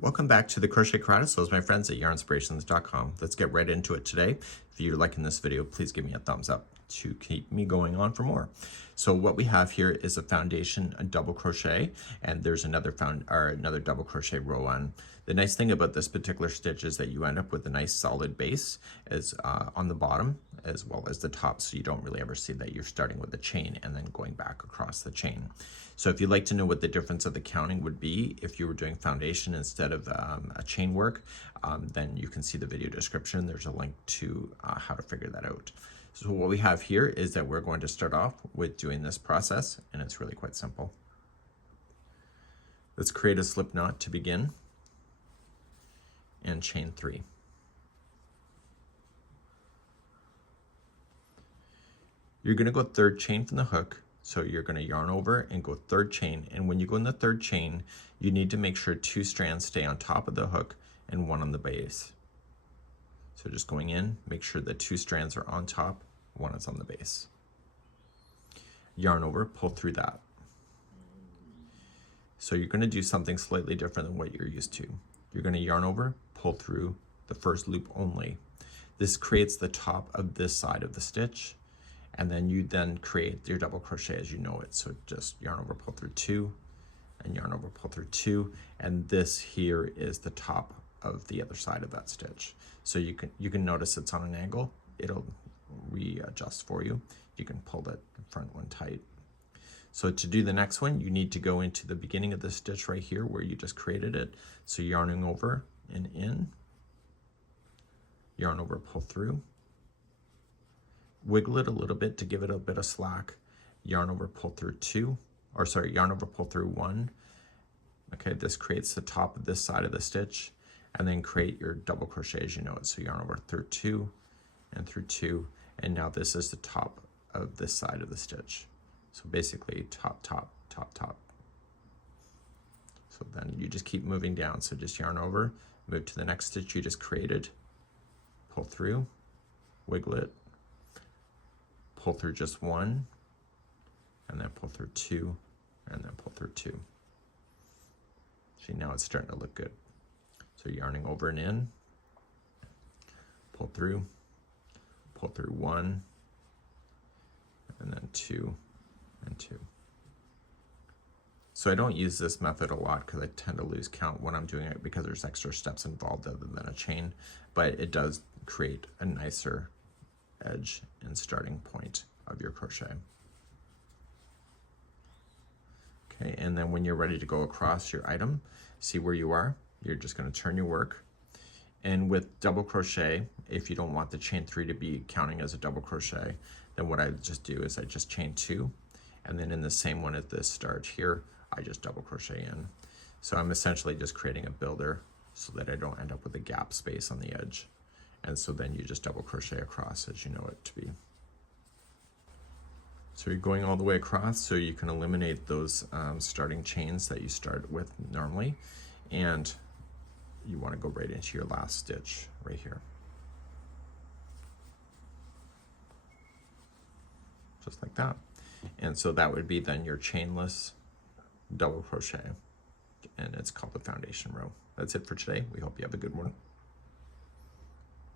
Welcome back to the Crochet Karate. So my friends at yarnspirations.com. Let's get right into it today. If you're liking this video, please give me a thumbs up to keep me going on for more. So what we have here is a foundation, a double crochet, and there's another double crochet row on. The nice thing about this particular stitch is that you end up with a nice solid base as on the bottom as well as the top, so you don't really ever see that you're starting with a chain and then going back across the chain. So if you'd like to know what the difference of the counting would be if you were doing foundation instead of a chain work, then you can see the video description. There's a link to how to figure that out. So what we have here is that we're going to start off with doing this process, and it's really quite simple. Let's create a slip knot to begin and chain 3. You're going to go third chain from the hook, so you're going to yarn over and go third chain, and when you go in the third chain, you need to make sure 2 strands stay on top of the hook and 1 on the base. So just going in, make sure the 2 strands are on top, 1 is on the base. Yarn over, pull through that. So you're going to do something slightly different than what you're used to. You're going to yarn over, pull through the first loop only. This creates the top of this side of the stitch, and then you create your double crochet as you know it. So just yarn over, pull through 2, and yarn over, pull through 2, and this here is the top of the other side of that stitch. So you can notice it's on an angle. It'll readjust for you. You can pull that front one tight. So to do the next one, you need to go into the beginning of the stitch right here where you just created it. So yarning over and in, yarn over, pull through, wiggle it a little bit to give it a bit of slack, yarn over, pull through 2, or sorry, yarn over, pull through 1. Okay, this creates the top of this side of the stitch, and then create your double crochet as you know it. So yarn over through 2 and through 2, and now this is the top of this side of the stitch. So basically top, top, top, top. So then you just keep moving down. So just yarn over, move to the next stitch you just created, pull through, wiggle it, pull through just 1, and then pull through 2, and then pull through 2. See, now it's starting to look good. So yarning over and in, pull through 1, and then 2 and 2. So I don't use this method a lot because I tend to lose count when I'm doing it because there's extra steps involved other than a chain, but it does create a nicer edge and starting point of your crochet. Okay, and then when you're ready to go across your item, see where you are. You're just going to turn your work, and with double crochet, if you don't want the chain 3 to be counting as a double crochet, then what I just do is I just chain 2, and then in the same one at the start here, I just double crochet in. So I'm essentially just creating a builder so that I don't end up with a gap space on the edge. And so then you just double crochet across as you know it to be. So you're going all the way across so you can eliminate those starting chains that you start with normally, and you want to go right into your last stitch right here. Just like that. And so that would be then your chainless double crochet, and it's called the foundation row. That's it for today. We hope you have a good one.